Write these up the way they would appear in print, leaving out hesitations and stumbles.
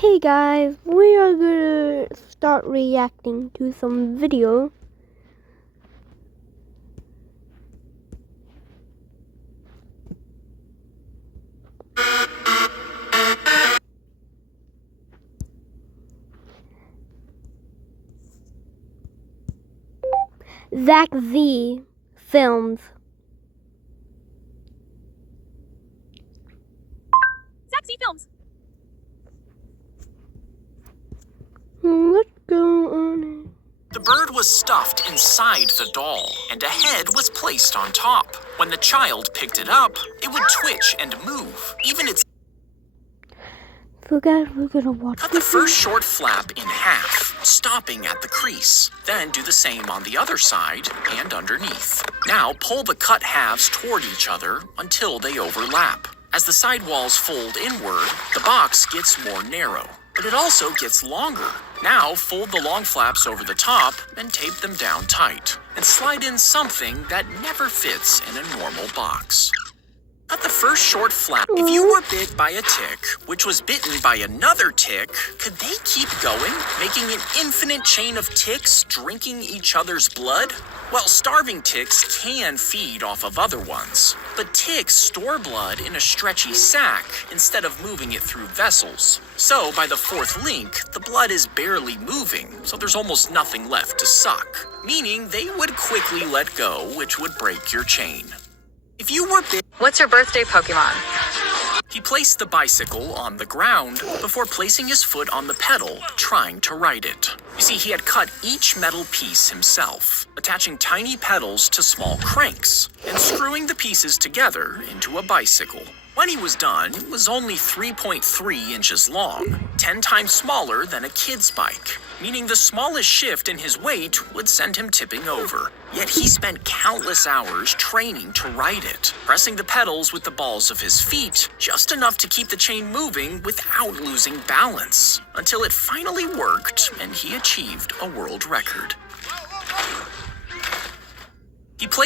Hey guys, we are gonna start reacting to some video. Zach Z films. Zach Z films. What's going on? The bird was stuffed inside the doll, and a head was placed on top. When the child picked it up, it would twitch and move. Even its So guys, we're gonna watch cut the first short flap in half, stopping at the crease. Then do the same on the other side and underneath. Now pull the cut halves toward each other until they overlap. As the side walls fold inward, the box gets more narrow, but it also gets longer. Now fold the long flaps over the top and tape them down tight, and slide in something that never fits in a normal box. Cut the first short flap. If you were bit by a tick, which was bitten by another tick, could they keep going, making an infinite chain of ticks drinking each other's blood? Well, starving ticks can feed off of other ones, but ticks store blood in a stretchy sac instead of moving it through vessels. So by the fourth link, the blood is barely moving, so there's almost nothing left to suck, meaning they would quickly let go, which would break your chain. If you were bit, What's your birthday Pokemon? he placed the bicycle on the ground before placing his foot on the pedal, trying to ride it. You see, he had cut each metal piece himself, attaching tiny pedals to small cranks, and screwing the pieces together into a bicycle. When he was done, it was only 3.3 inches long, 10 times smaller than a kid's bike, meaning the smallest shift in his weight would send him tipping over. Yet he spent countless hours training to ride it, pressing the pedals with the balls of his feet, just enough to keep the chain moving without losing balance, until it finally worked and he achieved a world record.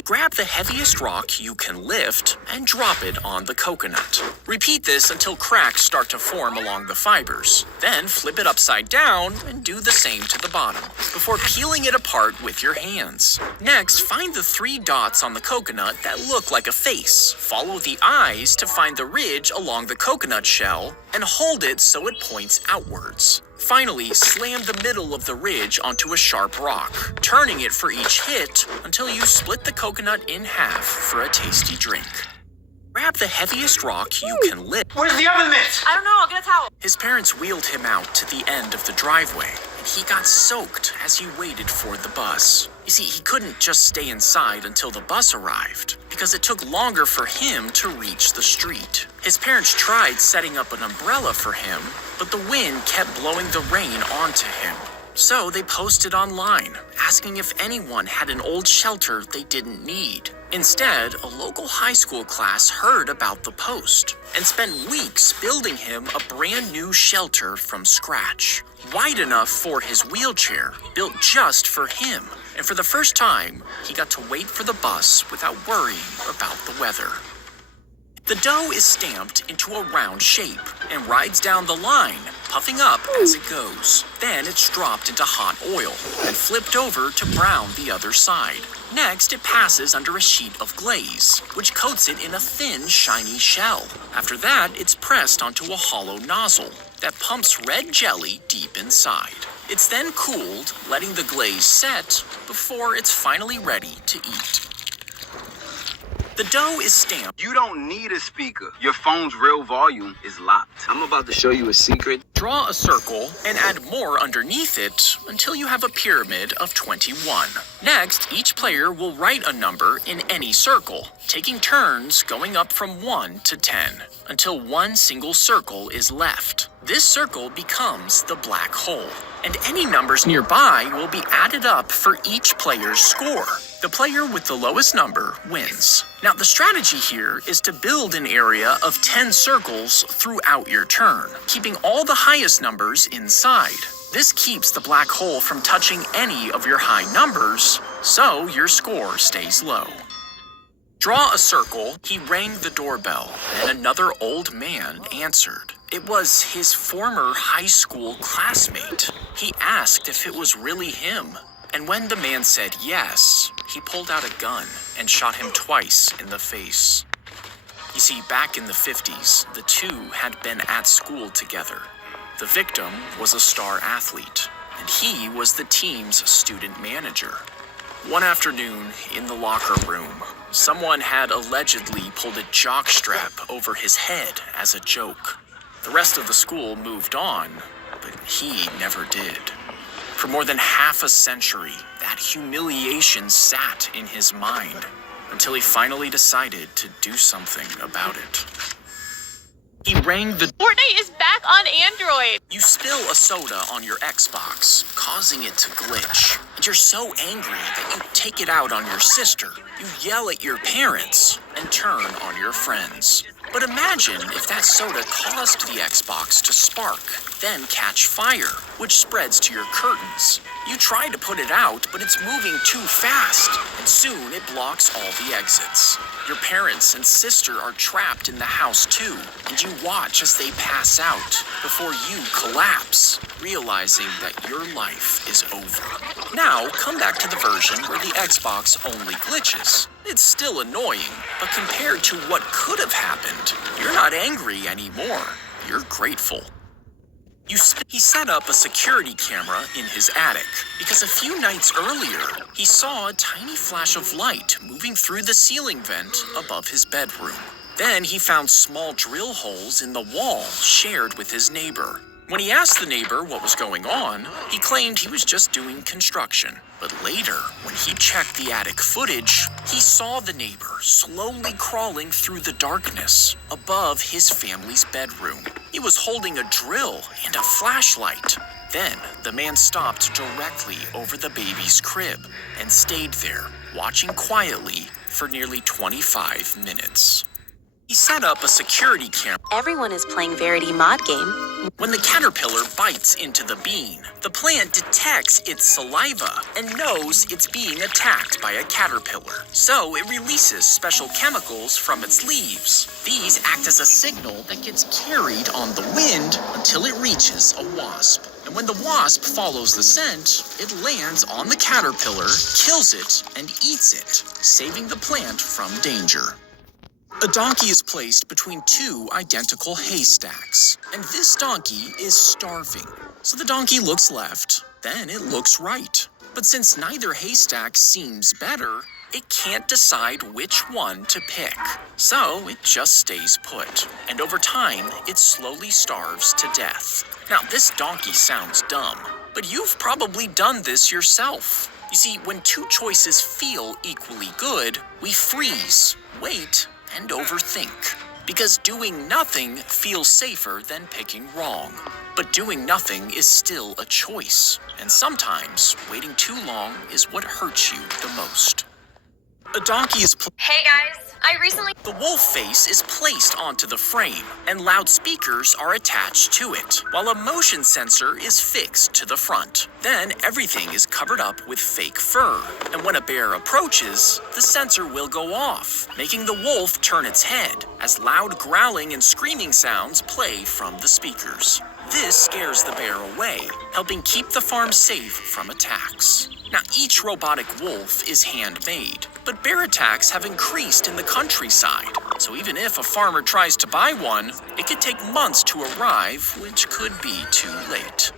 Grab the heaviest rock you can lift and drop it on the coconut. Repeat this until cracks start to form along the fibers. Then flip it upside down and do the same to the bottom, before peeling it apart with your hands. Next, find the 3 dots on the coconut that look like a face. Follow the eyes to find the ridge along the coconut shell and hold it so it points outwards. Finally, slam the middle of the ridge onto a sharp rock, turning it for each hit until you split the coconut in half for a tasty drink. Grab the heaviest rock you can lift. Where's the other mitt? I don't know, I'll get a towel. His parents wheeled him out to the end of the driveway, and he got soaked as he waited for the bus. You see, he couldn't just stay inside until the bus arrived, because it took longer for him to reach the street. His parents tried setting up an umbrella for him, but the wind kept blowing the rain onto him. So they posted online, asking if anyone had an old shelter they didn't need. Instead, a local high school class heard about the post and spent weeks building him a brand new shelter from scratch, wide enough for his wheelchair, built just for him. And for the first time, he got to wait for the bus without worrying about the weather. The dough is stamped into a round shape and rides down the line, puffing up as it goes. Then it's dropped into hot oil and flipped over to brown the other side. Next, it passes under a sheet of glaze, which coats it in a thin, shiny shell. After that, it's pressed onto a hollow nozzle that pumps red jelly deep inside. It's then cooled, letting the glaze set before it's finally ready to eat. The dough is stamped. You don't need a speaker. Your phone's real volume is locked. I'm about to show you a secret. Draw a circle and add more underneath it until you have a pyramid of 21. Next, each player will write a number in any circle, taking turns going up from 1 to 10, until one single circle is left. This circle becomes the black hole, and any numbers nearby will be added up for each player's score. The player with the lowest number wins. Now, the strategy here is to build an area of 10 circles throughout your turn, keeping all the highest numbers inside. This keeps the black hole from touching any of your high numbers, so your score stays low. Draw a circle. He rang the doorbell, and another old man answered. It was his former high school classmate. He asked if it was really him. And when the man said yes, he pulled out a gun and shot him twice in the face. You see, back in the 50s, the two had been at school together. The victim was a star athlete, and he was the team's student manager. One afternoon, in the locker room, someone had allegedly pulled a jockstrap over his head as a joke. The rest of the school moved on, but he never did. For more than half a century, that humiliation sat in his mind until he finally decided to do something about it. He rang the... Fortnite is back on Android. You spill a soda on your Xbox, causing it to glitch. And you're so angry that you take it out on your sister. You yell at your parents and turn on your friends. But imagine if that soda caused the Xbox to spark, then catch fire, which spreads to your curtains. You try to put it out, but it's moving too fast, and soon it blocks all the exits. Your parents and sister are trapped in the house too, and you watch as they pass out before you collapse, realizing that your life is over. Now, come back to the version where the Xbox only glitches. It's still annoying, but compared to what could have happened, you're not angry anymore. You're grateful. He set up a security camera in his attic because a few nights earlier, he saw a tiny flash of light moving through the ceiling vent above his bedroom. Then he found small drill holes in the wall shared with his neighbor. When he asked the neighbor what was going on, he claimed he was just doing construction. But later, when he checked the attic footage, he saw the neighbor slowly crawling through the darkness above his family's bedroom. He was holding a drill and a flashlight. Then, the man stopped directly over the baby's crib and stayed there, watching quietly for nearly 25 minutes. He set up a security camera. Everyone is playing Verity Mod Game. When the caterpillar bites into the bean, the plant detects its saliva and knows it's being attacked by a caterpillar. So it releases special chemicals from its leaves. These act as a signal that gets carried on the wind until it reaches a wasp. And when the wasp follows the scent, it lands on the caterpillar, kills it, and eats it, saving the plant from danger. A donkey is placed between two identical haystacks, and this donkey is starving. So the donkey looks left, then it looks right. But since neither haystack seems better, it can't decide which one to pick. So it just stays put, and over time, it slowly starves to death. Now, this donkey sounds dumb, but you've probably done this yourself. You see, when two choices feel equally good, we freeze, wait, and overthink. Because doing nothing feels safer than picking wrong. But doing nothing is still a choice. And sometimes, waiting too long is what hurts you the most. A donkey is Hey guys, I recently... The wolf face is placed onto the frame, and loudspeakers are attached to it, while a motion sensor is fixed to the front. Then everything is covered up with fake fur, and when a bear approaches, the sensor will go off, making the wolf turn its head, as loud growling and screaming sounds play from the speakers. This scares the bear away, helping keep the farm safe from attacks. Now, each robotic wolf is handmade, but bear attacks have increased in the countryside. So even if a farmer tries to buy one, it could take months to arrive, which could be too late.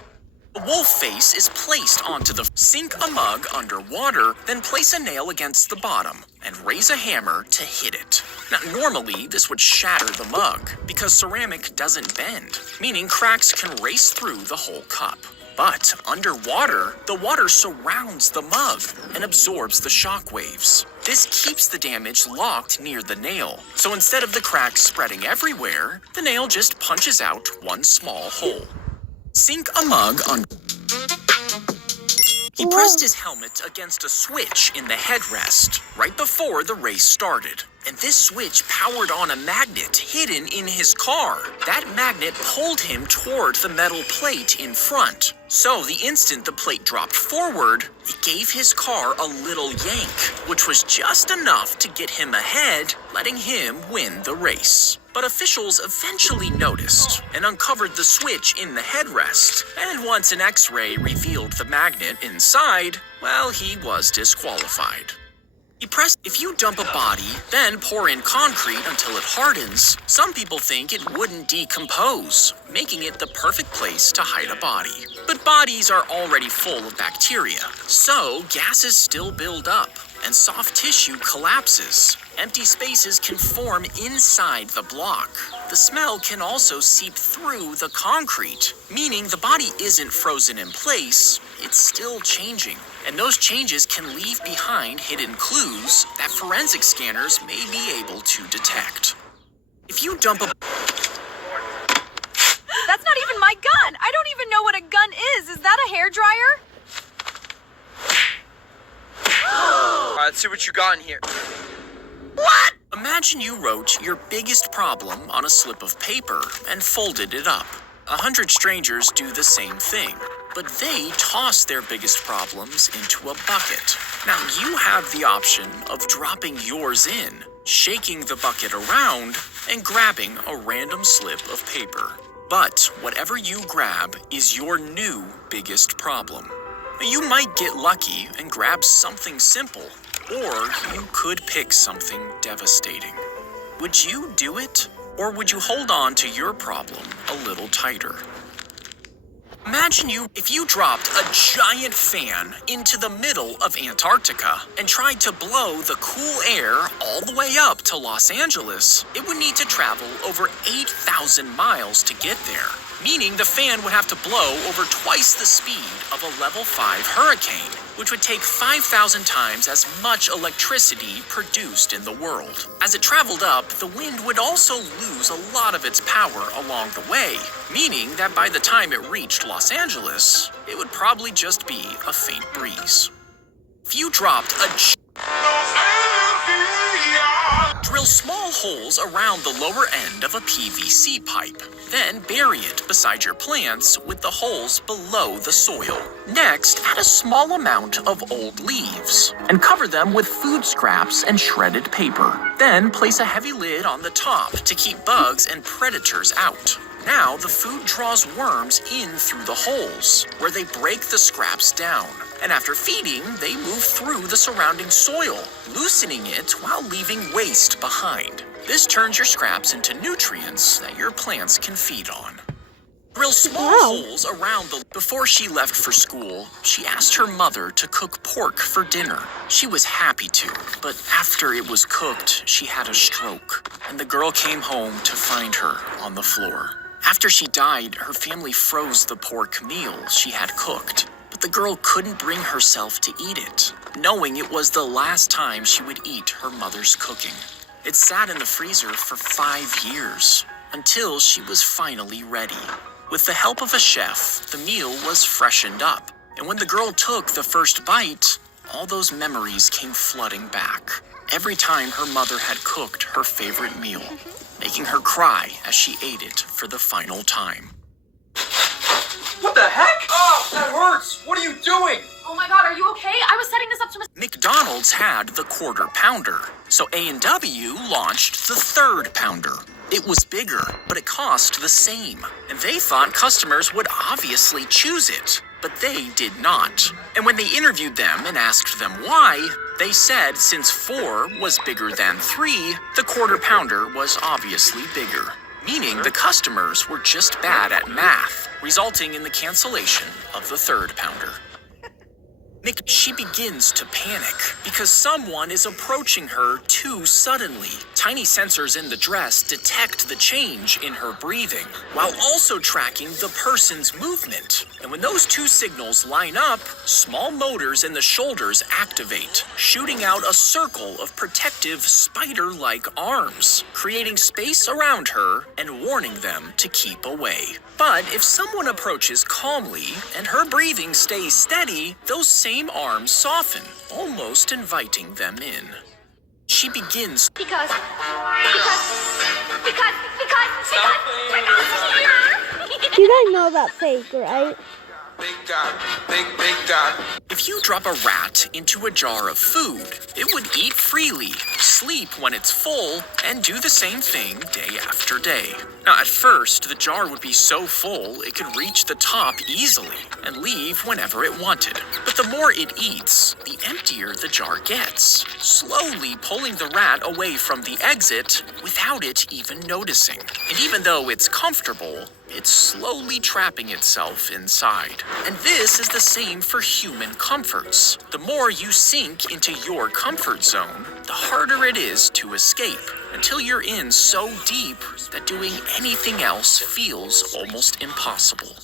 The wolf face is placed onto the sink a mug underwater, then place a nail against the bottom and raise a hammer to hit it. Now, normally this would shatter the mug because ceramic doesn't bend, meaning cracks can race through the whole cup. But underwater, the water surrounds the mug and absorbs the shock waves. This keeps the damage locked near the nail. So instead of the cracks spreading everywhere, the nail just punches out one small hole. Sink a mug on... He pressed his helmet against a switch in the headrest right before the race started. And this switch powered on a magnet hidden in his car. That magnet pulled him toward the metal plate in front. So the instant the plate dropped forward, it gave his car a little yank, which was just enough to get him ahead, letting him win the race. But officials eventually noticed and uncovered the switch in the headrest. And once an X-ray revealed the magnet inside, well, he was disqualified. He pressed, if you dump a body, then pour in concrete until it hardens, some people think it wouldn't decompose, making it the perfect place to hide a body. But bodies are already full of bacteria, so gases still build up, and soft tissue collapses. Empty spaces can form inside the block. The smell can also seep through the concrete, meaning the body isn't frozen in place, it's still changing. And those changes can leave behind hidden clues that forensic scanners may be able to detect. If you dump a... That's not even my gun. I don't even know what a gun is. Is that a hairdryer? Let's see what you got in here. What? Imagine you wrote your biggest problem on a slip of paper and folded it up. 100 strangers do the same thing, but they toss their biggest problems into a bucket. Now you have the option of dropping yours in, shaking the bucket around, and grabbing a random slip of paper. But whatever you grab is your new biggest problem. You might get lucky and grab something simple, or you could pick something devastating. Would you do it, or would you hold on to your problem a little tighter? Imagine if you dropped a giant fan into the middle of Antarctica and tried to blow the cool air all the way up to Los Angeles. It would need to travel over 8,000 miles to get there, meaning the fan would have to blow over twice the speed of a level 5 hurricane, which would take 5,000 times as much electricity produced in the world. As it traveled up, the wind would also lose a lot of its power along the way, meaning that by the time it reached Los Angeles, it would probably just be a faint breeze. If you dropped drill small holes around the lower end of a PVC pipe. Then bury it beside your plants with the holes below the soil. Next, add a small amount of old leaves and cover them with food scraps and shredded paper. Then place a heavy lid on the top to keep bugs and predators out. Now the food draws worms in through the holes, where they break the scraps down. And after feeding, they move through the surrounding soil, loosening it while leaving waste behind. This turns your scraps into nutrients that your plants can feed on. Drill small holes around the... Before she left for school, she asked her mother to cook pork for dinner. She was happy to, but after it was cooked, she had a stroke, and the girl came home to find her on the floor. After she died, her family froze the pork meal she had cooked, but the girl couldn't bring herself to eat it, knowing it was the last time she would eat her mother's cooking. It sat in the freezer for 5 years, until she was finally ready. With the help of a chef, the meal was freshened up, and when the girl took the first bite, all those memories came flooding back. Every time her mother had cooked her favorite meal, making her cry as she ate it for the final time. What the heck? Oh, that hurts! What are you doing? Oh my god, are you okay? I was setting this up to... McDonald's had the Quarter Pounder, so A&W launched the Third Pounder. It was bigger, but it cost the same, and they thought customers would obviously choose it, but they did not. And when they interviewed them and asked them why, they said since 4 was bigger than 3, the Quarter Pounder was obviously bigger, meaning the customers were just bad at math, resulting in the cancellation of the Third Pounder. She begins to panic because someone is approaching her too suddenly. Tiny sensors in the dress detect the change in her breathing, while also tracking the person's movement. And when those two signals line up, small motors in the shoulders activate, shooting out a circle of protective spider-like arms, creating space around her and warning them to keep away. But if someone approaches calmly and her breathing stays steady, those same arms soften, almost inviting them in. She begins Because here. You guys know that's fake, right? big guy, big guy. If you drop a rat into a jar of food, it would eat freely, sleep when it's full, and do the same thing day after day. Now, at first, the jar would be so full it could reach the top easily and leave whenever it wanted. But the more it eats, the emptier the jar gets, slowly pulling the rat away from the exit without it even noticing. And even though it's comfortable, it's slowly trapping itself inside. And this is the same for human comforts. The more you sink into your comfort zone, the harder it is to escape, until you're in so deep that doing anything else feels almost impossible.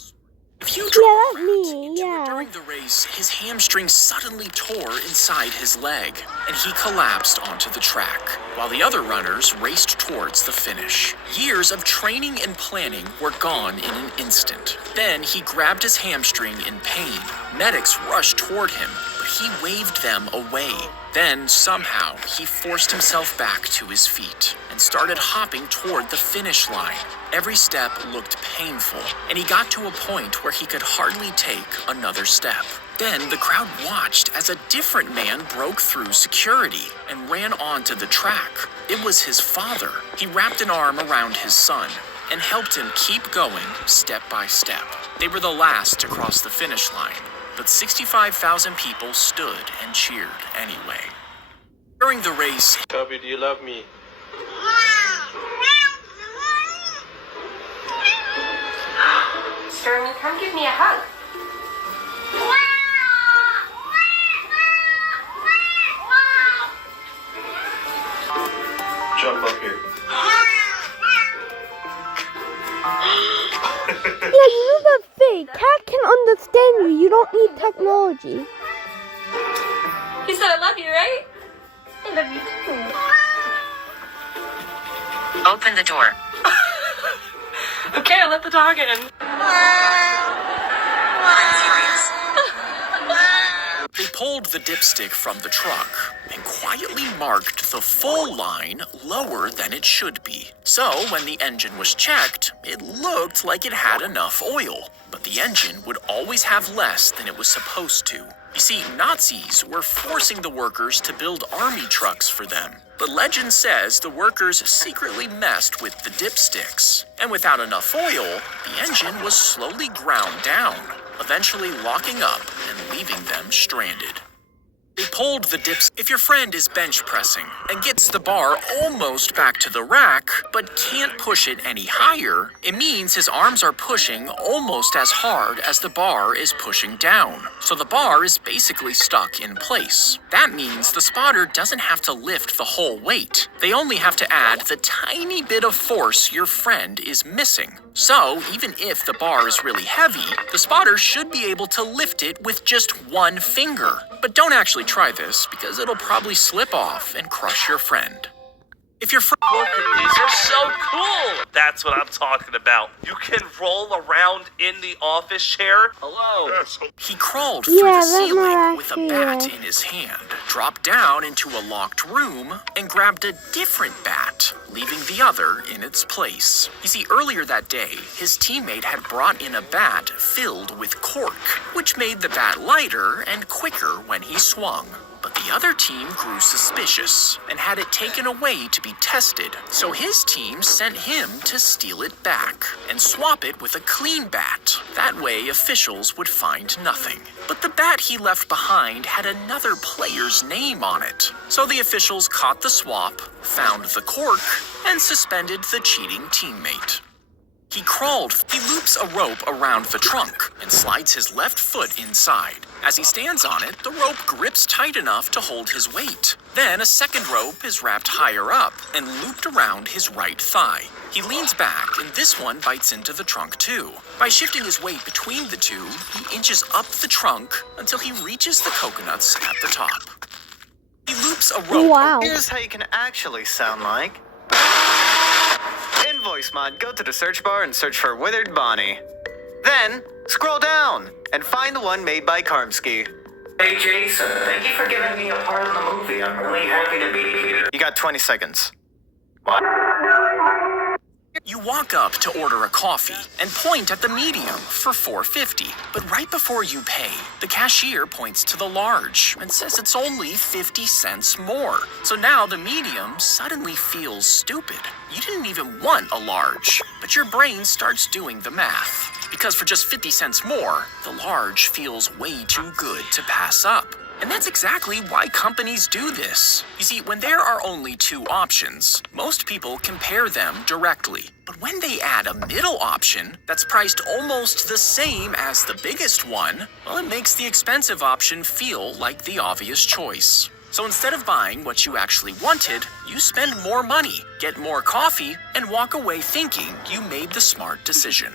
If you drop a that's rat me, into yeah. it during the race, his hamstring suddenly tore inside his leg, and he collapsed onto the track, while the other runners raced towards the finish. Years of training and planning were gone in an instant. Then he grabbed his hamstring in pain. Medics rushed toward him, but he waved them away. Then, somehow, he forced himself back to his feet and started hopping toward the finish line. Every step looked painful, and he got to a point where he could hardly take another step. Then the crowd watched as a different man broke through security and ran onto the track. It was his father. He wrapped an arm around his son and helped him keep going step by step. They were the last to cross the finish line, but 65,000 people stood and cheered anyway. During the race, Cubby, do you love me? Sterling, come give me a hug. Jump up here. Yeah, you look fake. Cat can understand you. You don't need technology. He said I love you, right? I love you too. Open the door. Okay, I'll let the dog in. they pulled the dipstick from the truck and quietly marked the full line lower than it should be. So when the engine was checked, it looked like it had enough oil, but the engine would always have less than it was supposed to. You see, Nazis were forcing the workers to build army trucks for them. But legend says the workers secretly messed with the dipsticks. And without enough oil, the engine was slowly ground down, eventually locking up and leaving them stranded. They pulled the dips. If your friend is bench pressing and gets the bar almost back to the rack, but can't push it any higher, it means his arms are pushing almost as hard as the bar is pushing down. So the bar is basically stuck in place. That means the spotter doesn't have to lift the whole weight. They only have to add the tiny bit of force your friend is missing. So, even if the bar is really heavy, the spotter should be able to lift it with just one finger. But don't actually try this, because it'll probably slip off and crush your friend. If your friend... Look at these, they're so cool! That's what I'm talking about. You can roll around in the office chair. Hello. He crawled through the that's ceiling not with a bat actually in his hand, dropped down into a locked room, and grabbed a different bat, leaving the other in its place. You see, earlier that day, his teammate had brought in a bat filled with cork, which made the bat lighter and quicker when he swung. But the other team grew suspicious and had it taken away to be tested, so his team sent him to steal it back and swap it with a clean bat. That way, officials would find nothing. But the bat he left behind had another player's name on it, so the officials caught the swap, found the cork, and suspended the cheating teammate. He crawled. He loops a rope around the trunk and slides his left foot inside. As he stands on it, the rope grips tight enough to hold his weight. Then a second rope is wrapped higher up and looped around his right thigh. He leans back, and this one bites into the trunk too. By shifting his weight between the two, he inches up the trunk until he reaches the coconuts at the top. He loops a rope. Wow. Here's how you can actually sound like. In Voice Mod, go to the search bar and search for Withered Bonnie. Then, scroll down and find the one made by Karmsky. Hey Jason, thank you for giving me a part in the movie. I'm really happy to be here. You got 20 seconds. You walk up to order a coffee and point at the medium for $4.50. But right before you pay, the cashier points to the large and says it's only 50 cents more. So now the medium suddenly feels stupid. You didn't even want a large, but your brain starts doing the math. Because for just 50 cents more, the large feels way too good to pass up. And that's exactly why companies do this. You see, when there are only two options, most people compare them directly. But when they add a middle option that's priced almost the same as the biggest one, well, it makes the expensive option feel like the obvious choice. So instead of buying what you actually wanted, you spend more money, get more coffee, and walk away thinking you made the smart decision.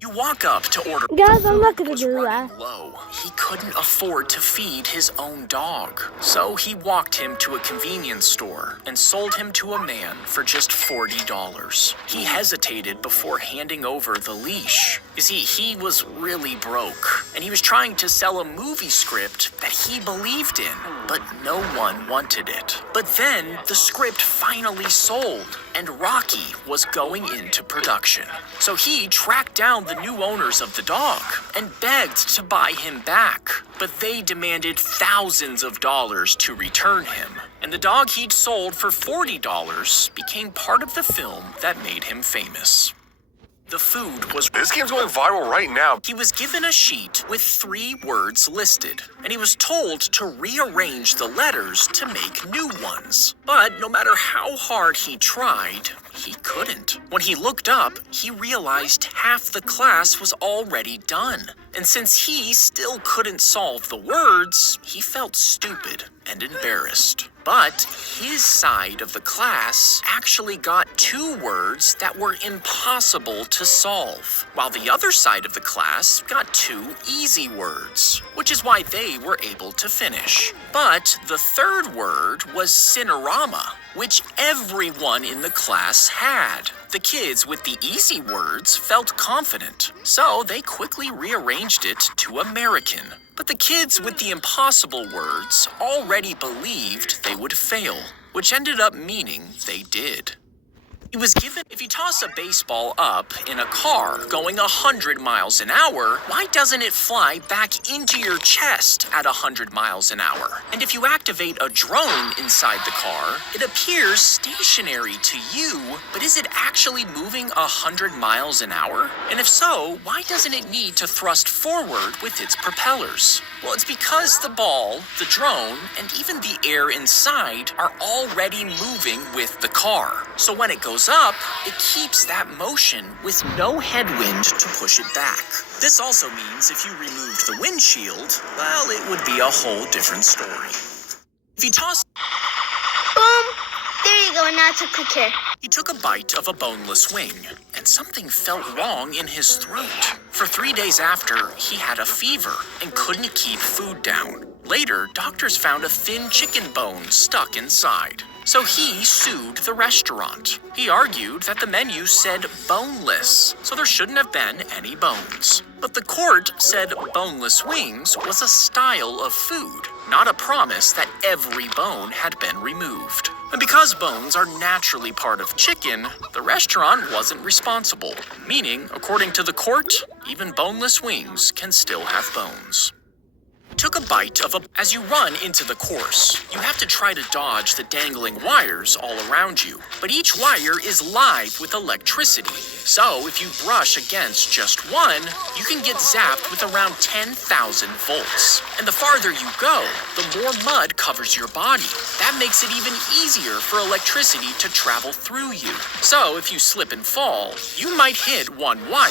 You walk up to order. Guys, I'm not gonna was do running that. low. He couldn't afford to feed his own dog. So he walked him to a convenience store and sold him to a man for just $40. He hesitated before handing over the leash. You see, he was really broke, and he was trying to sell a movie script that he believed in, but no one wanted it. But then the script finally sold, and Rocky was going into production. So he tracked down the new owners of the dog and begged to buy him back. But they demanded thousands of dollars to return him. And the dog he'd sold for $40 became part of the film that made him famous. The food was... This game's going viral right now. He was given a sheet with 3 words listed, and he was told to rearrange the letters to make new ones. But no matter how hard he tried, he couldn't. When he looked up, he realized half the class was already done. And since he still couldn't solve the words, he felt stupid and embarrassed. But his side of the class actually got 2 words that were impossible to solve, while the other side of the class got 2 easy words, which is why they were able to finish. But the third word was Cinerama, which everyone in the class had. The kids with the easy words felt confident, so they quickly rearranged it to American. But the kids with the impossible words already believed they would fail, which ended up meaning they did. He was given, if you toss a baseball up in a car going 100 miles an hour, why doesn't it fly back into your chest at 100 miles an hour? And if you activate a drone inside the car, it appears stationary to you, but is it actually moving 100 miles an hour? And if so, why doesn't it need to thrust forward with its propellers? Well, it's because the ball, the drone, and even the air inside are already moving with the car. So when it goes up, it keeps that motion with no headwind to push it back. This also means if you removed the windshield, well, it would be a whole different story. If you toss... Boom! There you go, now it's a quick here. He took a bite of a boneless wing, and something felt wrong in his throat. For 3 days after, he had a fever and couldn't keep food down. Later, doctors found a thin chicken bone stuck inside. So he sued the restaurant. He argued that the menu said boneless, so there shouldn't have been any bones. But the court said boneless wings was a style of food, not a promise that every bone had been removed. And because bones are naturally part of chicken, the restaurant wasn't responsible. Meaning, according to the court, even boneless wings can still have bones. Took a bite of a... As you run into the course, you have to try to dodge the dangling wires all around you. But each wire is live with electricity. So if you brush against just one, you can get zapped with around 10,000 volts. And the farther you go, the more mud covers your body. That makes it even easier for electricity to travel through you. So if you slip and fall, you might hit one wire,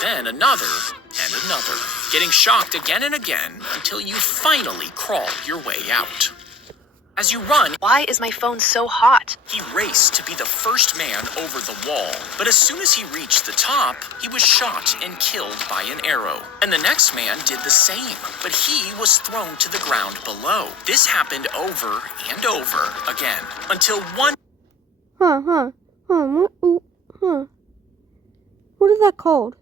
then another, and another, getting shocked again and again until you finally crawl your way out. As you run, Why is my phone so hot? he raced to be the first man over the wall, but as soon as he reached the top, he was shot and killed by an arrow. And the next man did the same, but he was thrown to the ground below. This happened over and over again, until one... What is that called?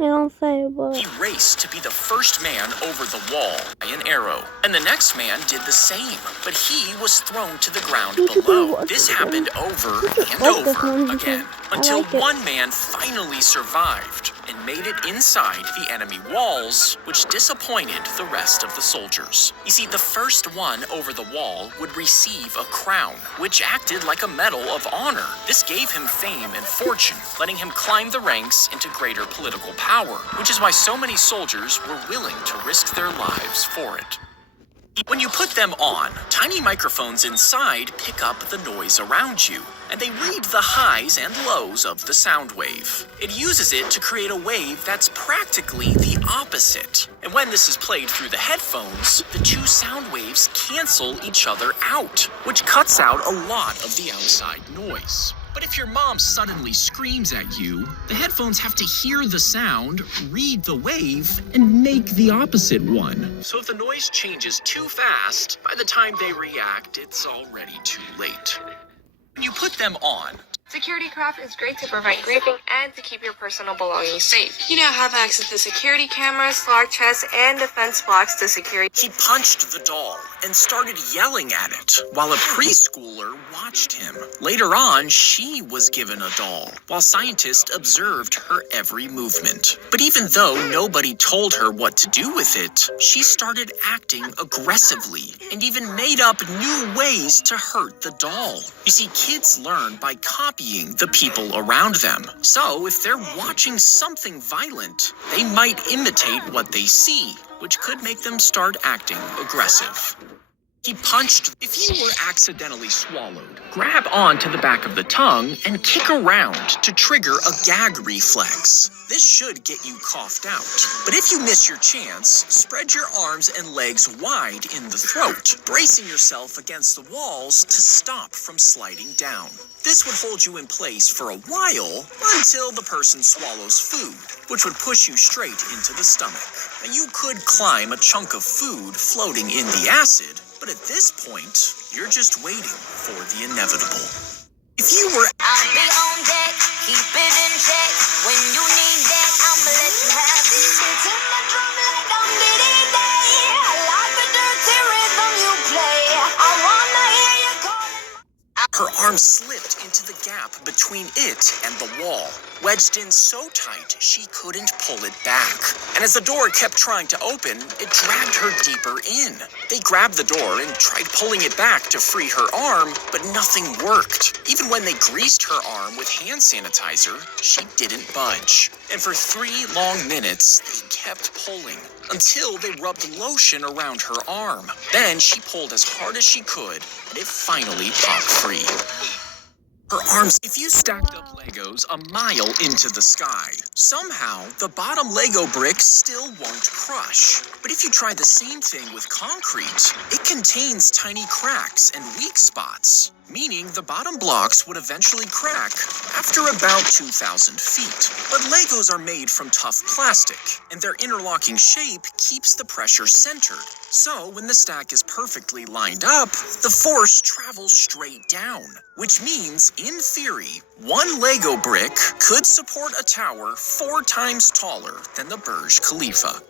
I don't say but. He raced to be the first man over the wall by an arrow, and the next man did the same, but he was thrown to the ground below. This happened over and over again, until one man finally survived and made it inside the enemy walls, which disappointed the rest of the soldiers. You see, the first one over the wall would receive a crown, which acted like a medal of honor. This gave him fame and fortune, letting him climb the ranks into greater political power, which is why so many soldiers were willing to risk their lives for it. When you put them on, tiny microphones inside pick up the noise around you, and they read the highs and lows of the sound wave. It uses it to create a wave that's practically the opposite. And when this is played through the headphones, the two sound waves cancel each other out, which cuts out a lot of the outside noise. But if your mom suddenly screams at you, the headphones have to hear the sound, read the wave, and make the opposite one. So if the noise changes too fast, by the time they react, it's already too late. When you put them on, Security Craft is great to prevent griefing and to keep your personal belongings safe. You now have access to security cameras, large chests, and defense blocks to secure. he punched the doll and started yelling at it, while a preschooler watched him. Later on, she was given a doll, while scientists observed her every movement. But even though nobody told her what to do with it, she started acting aggressively and even made up new ways to hurt the doll. You see, kids learn by copying the people around them. So if they're watching something violent, they might imitate what they see, which could make them start acting aggressive. He punched. If you were accidentally swallowed, grab onto the back of the tongue and kick around to trigger a gag reflex. This should get you coughed out. But if you miss your chance, spread your arms and legs wide in the throat, bracing yourself against the walls to stop from sliding down. This would hold you in place for a while until the person swallows food, which would push you straight into the stomach. And you could climb a chunk of food floating in the acid, but at this point, you're just waiting for the inevitable. If you were I'll be on deck, keep it in check. When you need that, I'ma let you have it. It's in my drum like I'm Diddy Day. I like the dirty rhythm you play. I wanna hear you calling. her arm slipped into the gap between it and the wall, wedged in so tight she couldn't pull it back. And as the door kept trying to open, it dragged her deeper in. They grabbed the door and tried pulling it back to free her arm, but nothing worked. Even when they greased her arm with hand sanitizer, she didn't budge. And for 3 long minutes, they kept pulling until they rubbed lotion around her arm. Then she pulled as hard as she could, and it finally popped free. Her arms, if you stacked up Legos a mile into the sky, somehow the bottom Lego brick still won't crush. But if you try the same thing with concrete, it contains tiny cracks and weak spots, meaning the bottom blocks would eventually crack after about 2,000 feet. But Legos are made from tough plastic, and their interlocking shape keeps the pressure centered. So when the stack is perfectly lined up, the force travels straight down, which means, in theory, one Lego brick could support a tower 4 times taller than the Burj Khalifa.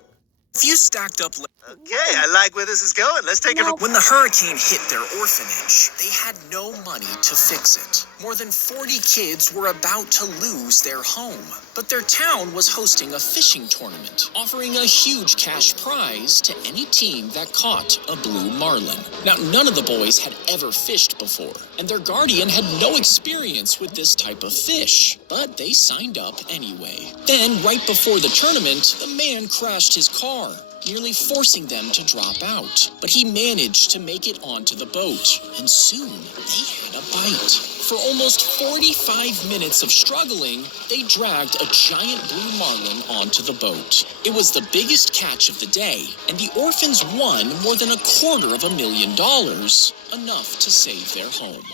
If you stacked up Okay, I like where this is going. Let's take it. When the hurricane hit their orphanage, they had no money to fix it. More than 40 kids were about to lose their home. But their town was hosting a fishing tournament, offering a huge cash prize to any team that caught a blue marlin. Now, none of the boys had ever fished before, and their guardian had no experience with this type of fish. But they signed up anyway. Then, right before the tournament, the man crashed his car, nearly forcing them to drop out. But he managed to make it onto the boat, and soon they had a bite. For almost 45 minutes of struggling, they dragged a giant blue marlin onto the boat. It was the biggest catch of the day, and the orphans won more than $250,000, enough to save their home.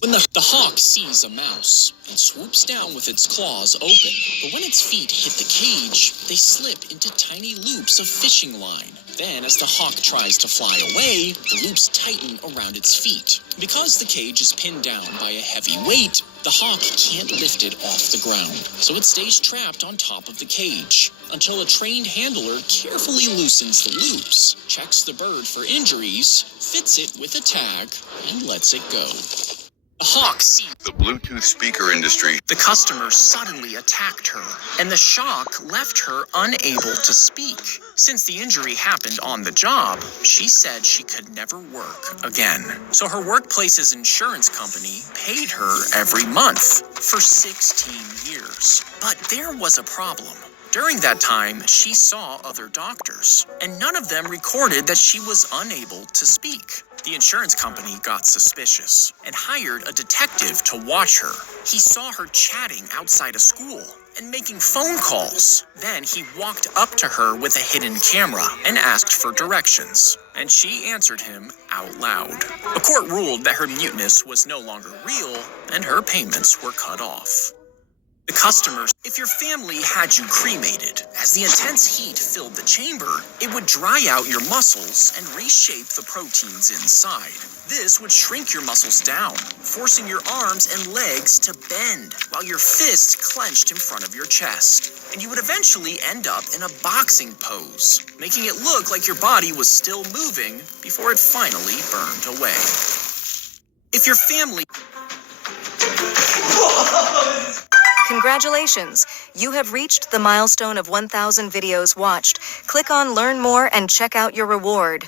When the hawk sees a mouse, it swoops down with its claws open, but when its feet hit the cage, they slip into tiny loops of fishing line. Then, as the hawk tries to fly away, the loops tighten around its feet. Because the cage is pinned down by a heavy weight, the hawk can't lift it off the ground, so it stays trapped on top of the cage until a trained handler carefully loosens the loops, checks the bird for injuries, fits it with a tag, and lets it go. The hawk sees The Bluetooth speaker industry. the customer suddenly attacked her, and the shock left her unable to speak. Since the injury happened on the job, she said she could never work again. So her workplace's insurance company paid her every month for 16 years. But there was a problem. During that time, she saw other doctors, and none of them recorded that she was unable to speak. The insurance company got suspicious and hired a detective to watch her. He saw her chatting outside a school and making phone calls. Then he walked up to her with a hidden camera and asked for directions, and she answered him out loud. A court ruled that her muteness was no longer real, and her payments were cut off. The customers, if your family had you cremated, as the intense heat filled the chamber, it would dry out your muscles and reshape the proteins inside. This would shrink your muscles down, forcing your arms and legs to bend, while your fists clenched in front of your chest. And you would eventually end up in a boxing pose, making it look like your body was still moving before it finally burned away. If your family... Congratulations! You have reached the milestone of 1,000 videos watched. Click on Learn More and check out your reward.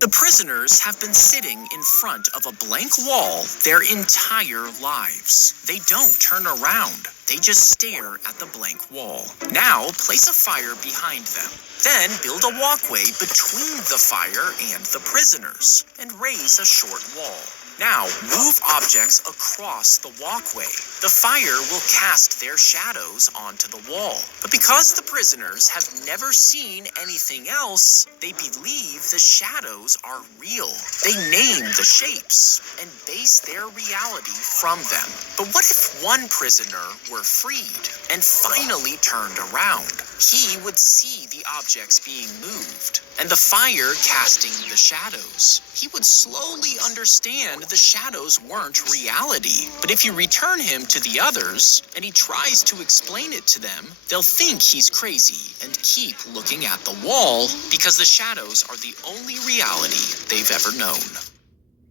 The prisoners have been sitting in front of a blank wall their entire lives. They don't turn around. They just stare at the blank wall. Now, place a fire behind them. Then build a walkway between the fire and the prisoners, and raise a short wall. Now, move objects across the walkway. The fire will cast their shadows onto the wall. But because the prisoners have never seen anything else, they believe the shadows are real. They name the shapes and base their reality from them. But what if one prisoner were freed and finally turned around? He would see the objects being moved and the fire casting the shadows. He would slowly understand the shadows weren't reality. But if you return him to the others and he tries to explain it to them, they'll think he's crazy and keep looking at the wall because the shadows are the only reality they've ever known.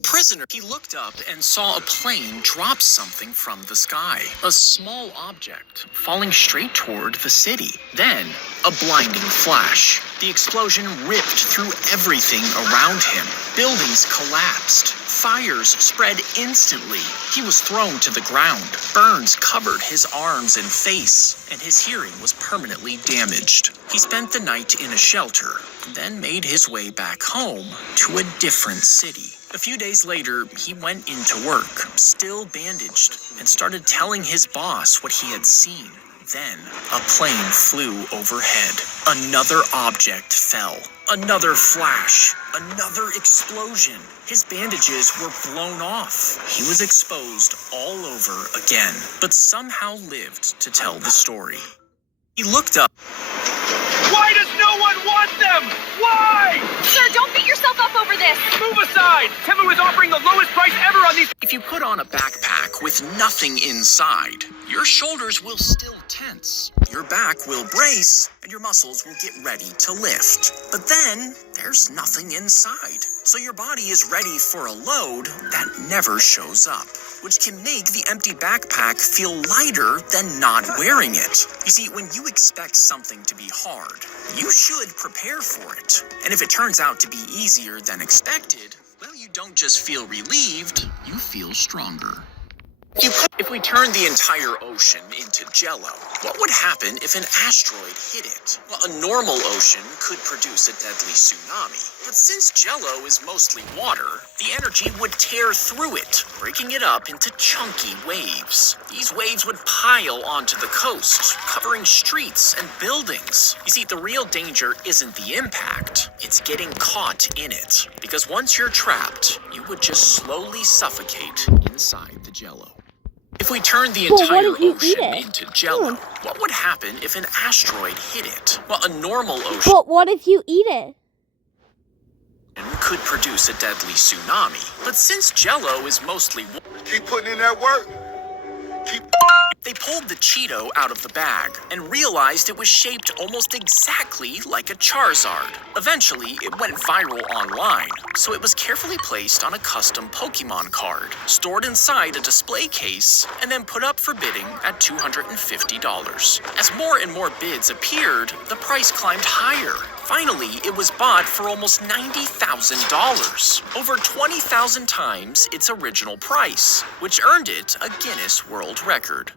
Prisoner, he looked up and saw a plane drop something from the sky. A small object falling straight toward the city. Then, a blinding flash. The explosion ripped through everything around him. Buildings collapsed. Fires spread instantly. He was thrown to the ground. Burns covered his arms and face, and his hearing was permanently damaged. He spent the night in a shelter, then made his way back home to a different city. A few days later, he went into work, still bandaged, and started telling his boss what he had seen. Then, a plane flew overhead. Another object fell. Another flash. Another explosion. His bandages were blown off. He was exposed all over again, but somehow lived to tell the story. He looked up. Why does no one want them? Why? Sir, don't beat yourself up over this. Move aside! Temu is offering the lowest price ever on these. If you put on a backpack with nothing inside, your shoulders will still tense, your back will brace, and your muscles will get ready to lift. But then, there's nothing inside. So your body is ready for a load that never shows up, which can make the empty backpack feel lighter than not wearing it. You see, when you expect something to be hard, you should prepare for it. And if it turns out to be easier than expected, well, you don't just feel relieved, you feel stronger. If we turned the entire ocean into jello, what would happen if an asteroid hit it? Well, a normal ocean could produce a deadly tsunami. But since jello is mostly water, the energy would tear through it, breaking it up into chunky waves. These waves would pile onto the coast, covering streets and buildings. You see, the real danger isn't the impact, it's getting caught in it. Because once you're trapped, you would just slowly suffocate inside the jello. If we turned the entire ocean into jello, what would happen if an asteroid hit it? Well, a normal ocean But what if you eat it? could produce a deadly tsunami. But since jello is mostly water, Keep putting in that work. they pulled the Cheeto out of the bag and realized it was shaped almost exactly like a Charizard. Eventually, it went viral online, so it was carefully placed on a custom Pokemon card, stored inside a display case, and then put up for bidding at $250. As more and more bids appeared, the price climbed higher. Finally, it was bought for almost $90,000, over 20,000 times its original price, which earned it a Guinness World Record.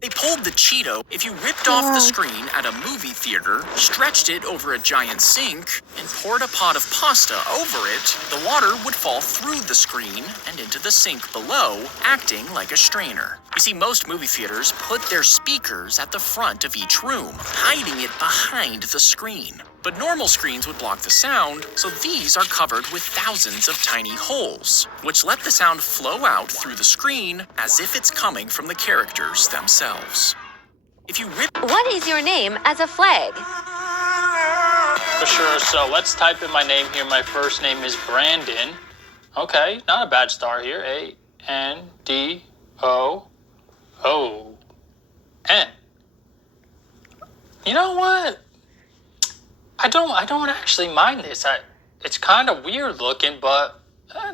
They pulled the Cheeto. If you ripped off the screen at a movie theater, stretched it over a giant sink, and poured a pot of pasta over it, the water would fall through the screen and into the sink below, acting like a strainer. You see, most movie theaters put their speakers at the front of each room, hiding it behind the screen. But normal screens would block the sound, so these are covered with thousands of tiny holes, which let the sound flow out through the screen as if it's coming from the characters themselves. If you rip— What is your name as a flag? For sure, so let's type in my name here. My first name is Brandon. Okay, not a bad start here. A-N-D-O-O-N. You know what? I don't actually mind this. It's kind of weird looking, but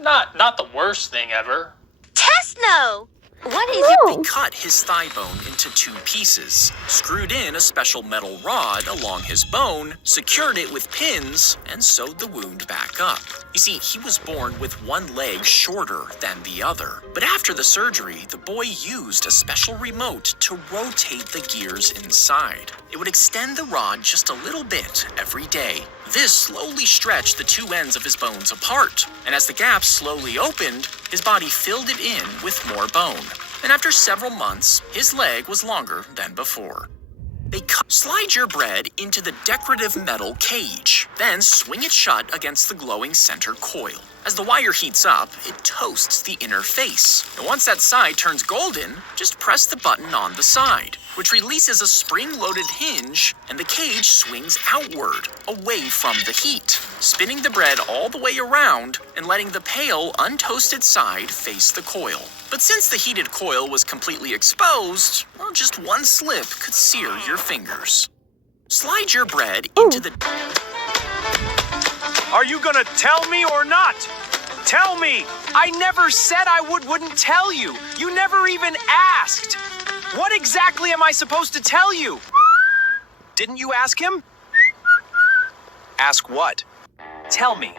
not the worst thing ever. Tesno! What is They cut his thigh bone into 2 pieces, screwed in a special metal rod along his bone, secured it with pins, and sewed the wound back up. You see, he was born with one leg shorter than the other. But after the surgery, the boy used a special remote to rotate the gears inside. It would extend the rod just a little bit every day. This slowly stretched the 2 ends of his bones apart, and as the gaps slowly opened, his body filled it in with more bone. And after several months, his leg was longer than before. Slide your bread into the decorative metal cage, then swing it shut against the glowing center coil. As the wire heats up, it toasts the inner face. And once that side turns golden, just press the button on the side, which releases a spring-loaded hinge, and the cage swings outward, away from the heat, spinning the bread all the way around and letting the pale, untoasted side face the coil. But since the heated coil was completely exposed, well, just one slip could sear your fingers. Slide your bread into the... Are you gonna tell me or not? Tell me! I never said I wouldn't tell you. You never even asked. What exactly am I supposed to tell you? Didn't you ask him? Ask what? Tell me.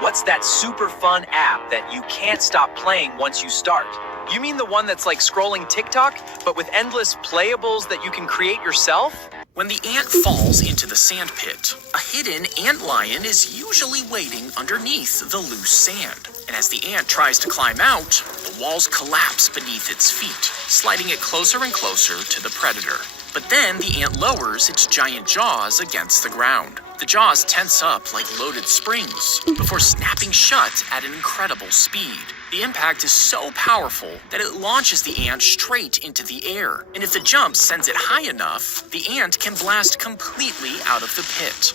What's that super fun app that you can't stop playing once you start? You mean the one that's like scrolling TikTok, but with endless playables that you can create yourself? When the ant falls into the sand pit, a hidden ant lion is usually waiting underneath the loose sand. And as the ant tries to climb out, the walls collapse beneath its feet, sliding it closer and closer to the predator. But then the ant lowers its giant jaws against the ground. The jaws tense up like loaded springs before snapping shut at an incredible speed. The impact is so powerful that it launches the ant straight into the air. And if the jump sends it high enough, the ant can blast completely out of the pit.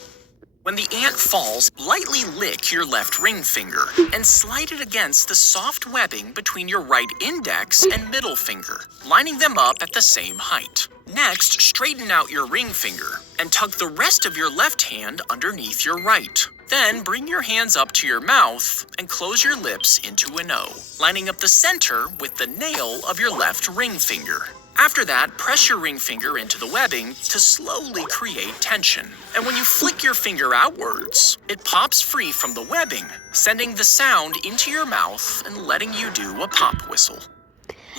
When the ant falls, lightly lick your left ring finger and slide it against the soft webbing between your right index and middle finger, lining them up at the same height. Next, straighten out your ring finger and tuck the rest of your left hand underneath your right. Then bring your hands up to your mouth and close your lips into an O, lining up the center with the nail of your left ring finger. After that, press your ring finger into the webbing to slowly create tension. And when you flick your finger outwards, it pops free from the webbing, sending the sound into your mouth and letting you do a pop whistle.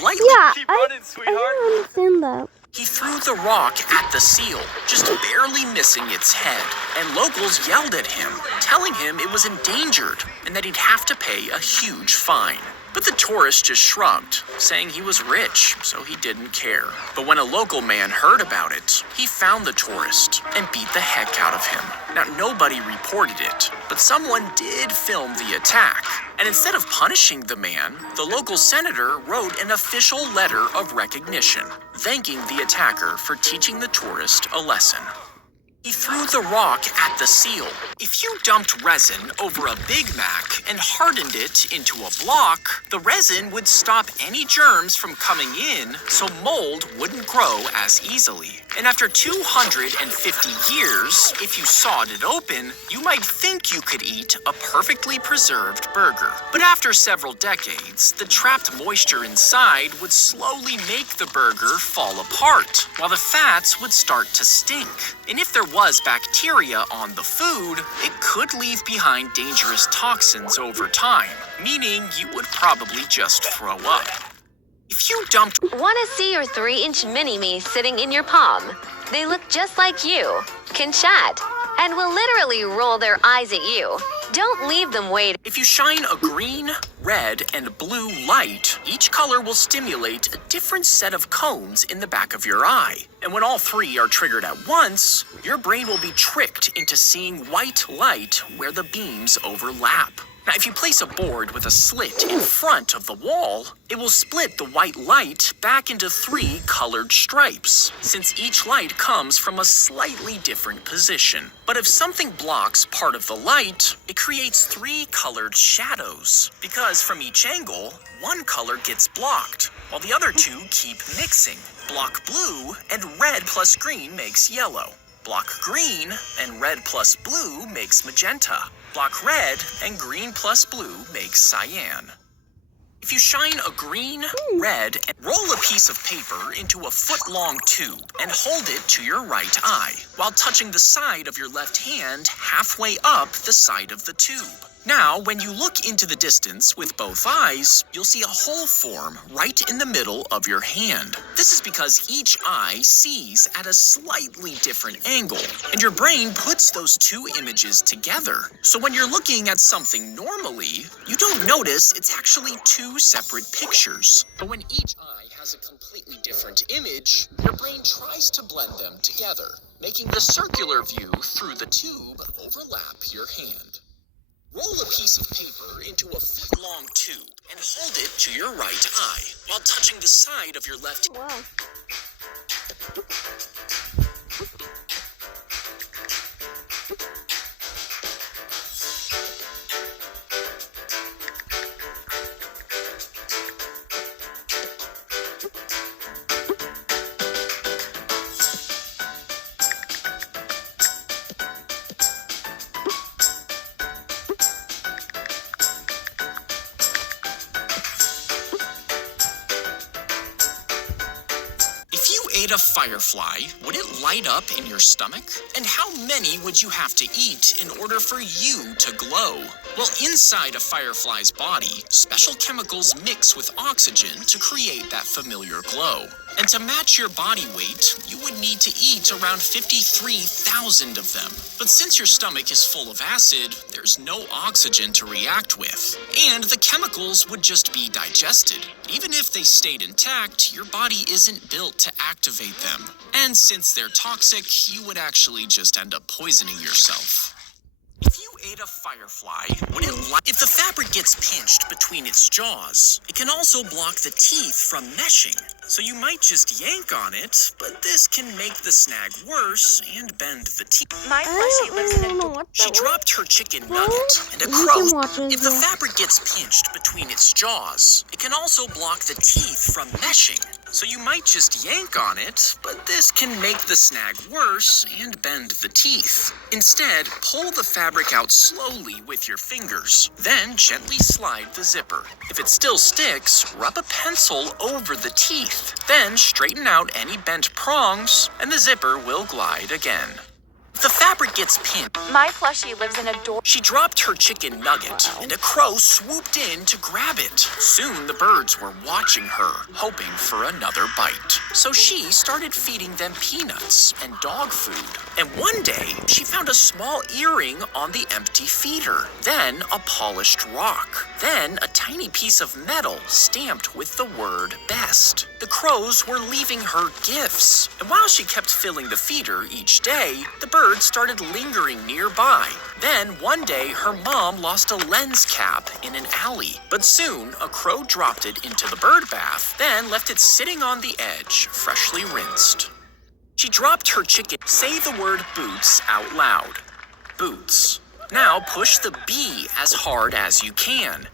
lightly. Yeah, Keep I running, sweetheart. don't understand that. He threw the rock at the seal, just barely missing its head, and locals yelled at him, telling him it was endangered and that he'd have to pay a huge fine. But the tourist just shrugged, saying he was rich, so he didn't care. But when a local man heard about it, he found the tourist and beat the heck out of him. Now, nobody reported it, but someone did film the attack. And instead of punishing the man, the local senator wrote an official letter of recognition, thanking the attacker for teaching the tourist a lesson. He threw the rock at the seal. If you dumped resin over a Big Mac and hardened it into a block, the resin would stop any germs from coming in, so mold wouldn't grow as easily. And after 250 years, if you sawed it open, you might think you could eat a perfectly preserved burger. But after several decades, the trapped moisture inside would slowly make the burger fall apart, while the fats would start to stink. And if there was bacteria on the food, it could leave behind dangerous toxins over time, meaning you would probably just throw up. If you dumped... Want to see your 3-inch mini-me sitting in your palm? They look just like you, can chat, and will literally roll their eyes at you. Don't leave them waiting. If you shine a green, red, and blue light, each color will stimulate a different set of cones in the back of your eye. And when all three are triggered at once, your brain will be tricked into seeing white light where the beams overlap. Now, if you place a board with a slit in front of the wall, it will split the white light back into 3 colored stripes, since each light comes from a slightly different position. But if something blocks part of the light, it creates 3 colored shadows, because from each angle, one color gets blocked, while the other 2 keep mixing. Block blue and red plus green makes yellow. Block green and red plus blue makes magenta. Block red and green plus blue makes cyan. If you shine a green, red, and roll a piece of paper into a foot-long tube and hold it to your right eye, while touching the side of your left hand halfway up the side of the tube. Now, when you look into the distance with both eyes, you'll see a hole form right in the middle of your hand. This is because each eye sees at a slightly different angle, and your brain puts those 2 images together. So when you're looking at something normally, you don't notice it's actually 2 separate pictures. But when each eye has a completely different image, your brain tries to blend them together, making the circular view through the tube overlap your hand. Roll a piece of paper into a foot-long tube and hold it to your right eye while touching the side of your left. Wow. A firefly, would it light up in your stomach? And how many would you have to eat in order for you to glow? Well, inside a firefly's body, special chemicals mix with oxygen to create that familiar glow. And to match your body weight, you would need to eat around 53,000 of them. But since your stomach is full of acid, there's no oxygen to react with. And the chemicals would just be digested. Even if they stayed intact, your body isn't built to activate them. And since they're toxic, you would actually just end up poisoning yourself. If you ate a firefly, would it if the fabric gets pinched between its jaws, it can also block the teeth from meshing. So you might just yank on it, but this can make the snag worse and bend the teeth. My plushie lives in a... She dropped her chicken nugget, and a crow. If the fabric gets pinched between its jaws, it can also block the teeth from meshing. So you might just yank on it, but this can make the snag worse and bend the teeth. Instead, pull the fabric out slowly with your fingers, then gently slide the zipper. If it still sticks, rub a pencil over the teeth. Then straighten out any bent prongs, and the zipper will glide again. If the fabric gets pinned. My plushie lives in a door. She dropped her chicken nugget, and a crow swooped in to grab it. Soon the birds were watching her, hoping for another bite. So she started feeding them peanuts and dog food. And one day, she found a small earring on the empty feeder. Then a polished rock. Then a tiny piece of metal stamped with the word best. The crows were leaving her gifts. And while she kept filling the feeder each day, the birds started lingering nearby. Then one day, her mom lost a lens cap in an alley. But soon, a crow dropped it into the bird bath, then left it sitting on the edge, freshly rinsed. She dropped her chicken. Say the word boots out loud. Boots. Now push the B as hard as you can.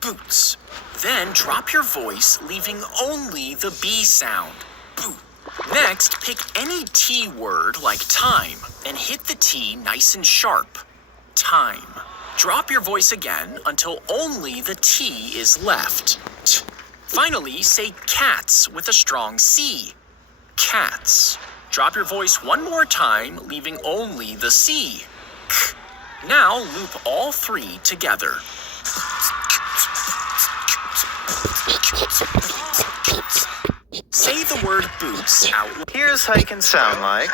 Boots. Then drop your voice, leaving only the B sound. Boot. Next, pick any T word like time and hit the T nice and sharp. Time. Drop your voice again until only the T is left. T. Finally, say cats with a strong C. Cats. Drop your voice one more time, leaving only the C. K. Now loop all three together. Say the word boots out. Here's how you can sound like.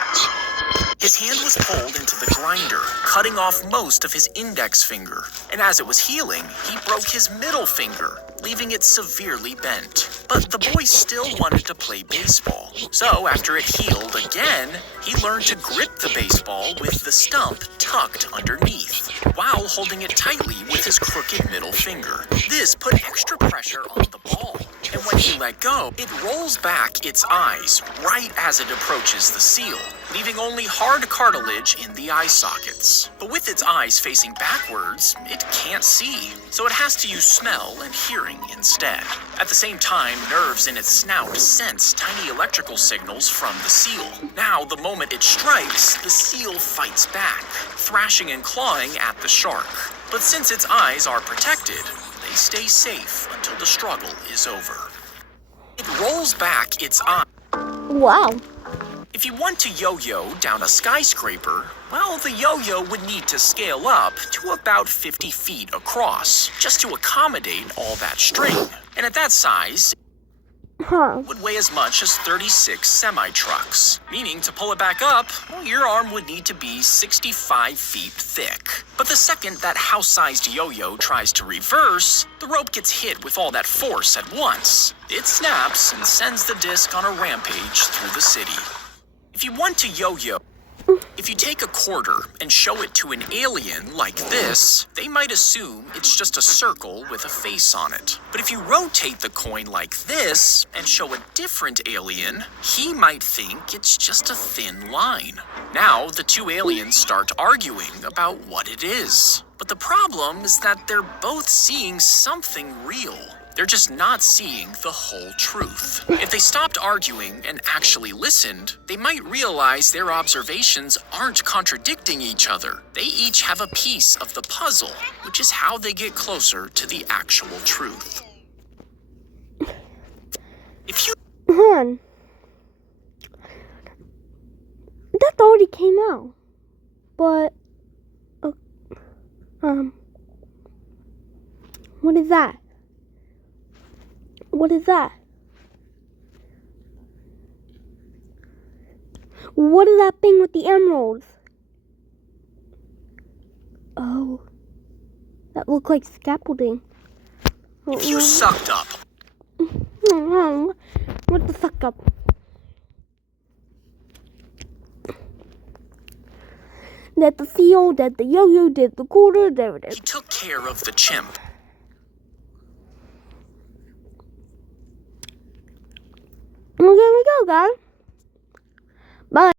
His hand was pulled into the grinder, cutting off most of his index finger. And as it was healing, he broke his middle finger, leaving it severely bent. But the boy still wanted to play baseball. So after it healed again, he learned to grip the baseball with the stump tucked underneath, while holding it tightly with his crooked middle finger. This put extra pressure on the ball. And when he let go, it rolls back its eyes right as it approaches the seal, leaving only hard cartilage in the eye sockets. But with its eyes facing backwards, it can't see, so it has to use smell and hearing instead. At the same time, nerves in its snout sense tiny electrical signals from the seal. Now, the moment it strikes, the seal fights back, thrashing and clawing at the shark. But since its eyes are protected, they stay safe until the struggle is over. It rolls back its eye. Wow. If you want to yo-yo down a skyscraper, well, the yo-yo would need to scale up to about 50 feet across, just to accommodate all that string. And at that size, it would weigh as much as 36 semi-trucks, meaning to pull it back up, well, your arm would need to be 65 feet thick. But the second that house-sized yo-yo tries to reverse, the rope gets hit with all that force at once. It snaps and sends the disc on a rampage through the city. If you want to yo-yo, if you take a quarter and show it to an alien like this, they might assume it's just a circle with a face on it. But if you rotate the coin like this and show a different alien, he might think it's just a thin line. Now, the two aliens start arguing about what it is. But the problem is that they're both seeing something real. They're just not seeing the whole truth. If they stopped arguing and actually listened, they might realize their observations aren't contradicting each other. They each have a piece of the puzzle, which is how they get closer to the actual truth. If you... Hon. That already came out. But... what is that? What is that? What is that thing with the emeralds? Oh. That looked like scaffolding. If you sucked up. What the suck up? That the seal, that the yo-yo, that the quarter, there it is. He took care of the chimp. Well, there we go, guys. Bye.